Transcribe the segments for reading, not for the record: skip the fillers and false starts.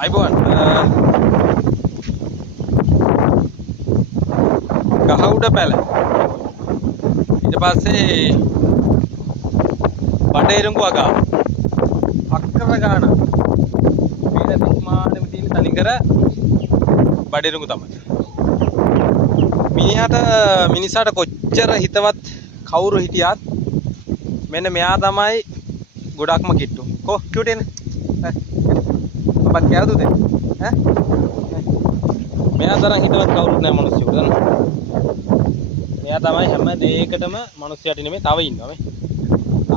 අයිබෝන් ගහ උඩ පැල ඊට පස්සේ බඩේරුංගු වගා අක්කර ගාන මේ තුමානෙම තියෙන තනිකර බඩේරුංගු තමයි මිනිසාට කොච්චර හිතවත් කවුරු හිටියත් මෙන්න මෙයා තමයි ගොඩක්ම කිට්ටු කො කියුටේනේ ඔබත් කෑවුද ඈ මෙයා තරම් හිතවත් කවුරුත් නැහැ මිනිස්සුන්ට දන්නවද මෙයා තමයි හැම දෙයකටම මිනිස්සුන්ට නෙමෙයි තව ඉන්නවා මේ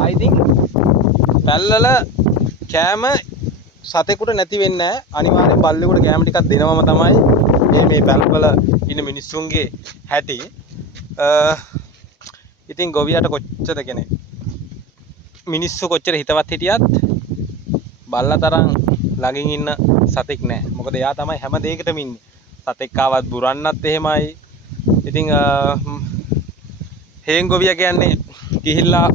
I think පැල්ලල කෑම සතෙකුට නැති වෙන්නේ නැහැ අනිවාර්යෙන් බල්ලෙකුට කෑම ටිකක් දෙනවම තමයි මේ පැල්වල ඉන්න මිනිස්සුන්ගේ හැටි ඉතින් ගොවියට කොච්චර කෙනෙක් මිනිස්සු කොච්චර හිතවත් හිටියත් බල්ලා තරම් ළඟින් ඉන්න සතෙක් නැහැ. මොකද එයා තමයි හැම දෙයකටම ඉන්නේ. සතෙක් ආවත් බුරන්නත් එහෙමයි. ඉතින් හේන් ගොවියා කියන්නේ ගිහිල්ලා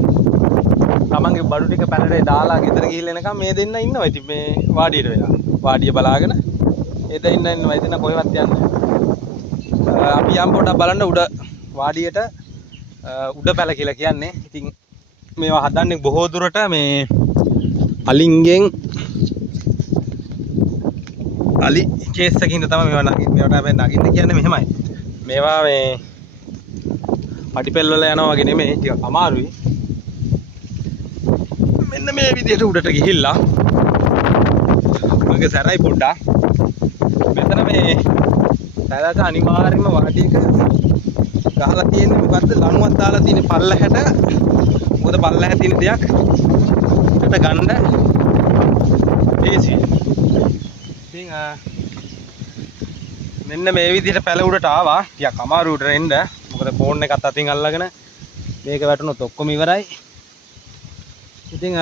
තමන්ගේ බඩු ටික පැනලේ දාලා ගෙදර ගිහිල්ලා එනකම් මේ දෙන්න ඉන්නවා. ඉතින් මේ වාඩියට වෙලා. වාඩිය බලාගෙන ඒ දෙන්න ඉන්නවා. ඉතින් කොහෙවත් යන්නේ නැහැ. අපි යම් පොඩක් බලන්න උඩ වාඩියට උඩ පැල කියලා කියන්නේ. ඉතින් මේවා හදන්නේ බොහෝ දුරට මේ අලින්ගෙන් අලි කේස් එකකින් තමයි මේවා මේවට හැබැයි නගින්න කියන්නේ මෙහෙමයි. මේවා මේ පටිපෙල් වල යනවා වගේ නෙමෙයි ටිකක් අමාරුයි. මෙන්න මේ විදිහට උඩට ගිහිල්ලා මගේ සැරයි පොඩ්ඩක්. මෙතන මේ සැරට අනිවාර්යයෙන්ම වාටියක ගහලා තියෙන්නේ මොකද්ද ලණුවක් දාලා තියෙන පල්ලහැට. මොකද පල්ලහැ තියෙන දෙයක් කට ගන්න ඒසි. ඉතින් මෙන්න මේ විදිහට පැල උඩට ආවා. ටිකක් අමාරු උඩට එන්න. මොකද ෆෝන් එකත් අතින් අල්ලගෙන මේක වැටුනොත් ඔක්කොම ඉවරයි. ඉතින්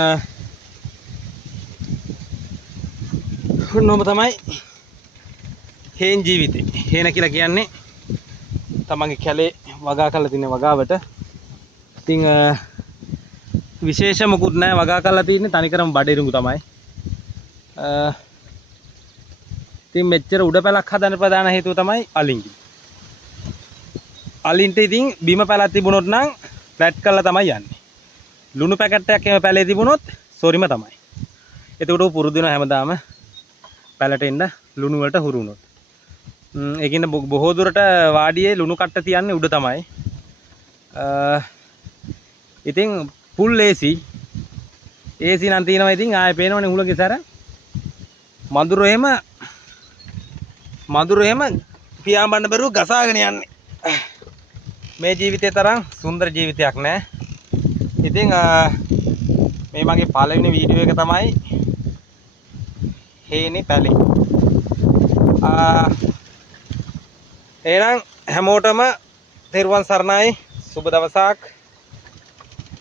ඔන්නෝම තමයි හේන් ජීවිතේ. හේන කියලා කියන්නේ තමන්ගේ කැලේ වගා කරලා තියෙන වගාවට. ඉතින් විශේෂ මොකුත් නැහැ වගා කරලා තියෙන්නේ තනිකරම බඩේරුඟු තමයි. ඉතින් මෙච්චර උඩ පැලක් හදන්න ප්‍රධාන හේතුව තමයි අලින්ගි. අලින්ට ඉතින් බිම පැලක් තිබුණොත් නම් ෆ්ලැට් කරලා තමයි යන්නේ. ලුණු පැකට් එකක් එම පැලේ තිබුණොත් සොරිම තමයි. එතකොට උ පුරුදු වෙනවා හැමදාම පැලට එන්න ලුණු වලට හුරු වුණොත්. ඒකින්න බොහෝ දුරට වාඩියේ ලුණු කට්ට තියන්නේ උඩ තමයි. ඉතින් full AC නම් තියෙනවා. ඉතින් ආයේ පේනවනේ උලගේ සැර. මඳුරු එහෙම පියාඹන්න බැරුව ගසාගෙන යන්නේ. මේ ජීවිතේ තරම් සුන්දර ජීවිතයක් නැහැ. ඉතින් මේ මගේ පළවෙනි වීඩියෝ එක තමයි හේනේ පැලේ. එහෙනම් හැමෝටම තෙරුවන් සරණයි. සුබ දවසක්.